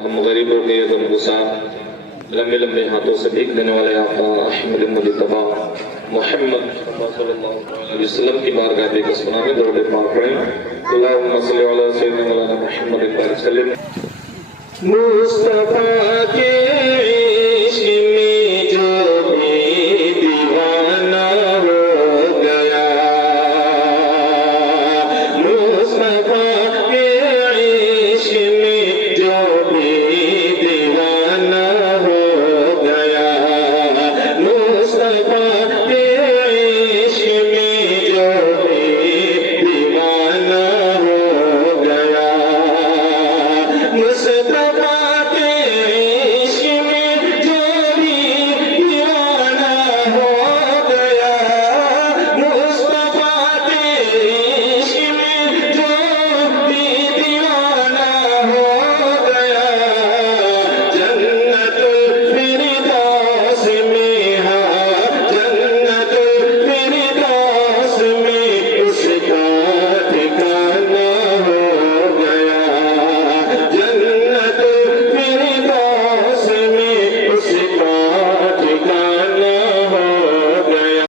ہم غریبوں کے غم گسار لمبے لمبے ہاتھوں سے بھیک دینے والے آقا احمد مجتبی محمد صلی اللہ علیہ وسلم کی بارگاہ بے کسمنا میں درود پاک پڑھیں. اللہم صلی علی سیدنا مولانا محمد وسلم. مصطفیٰ کے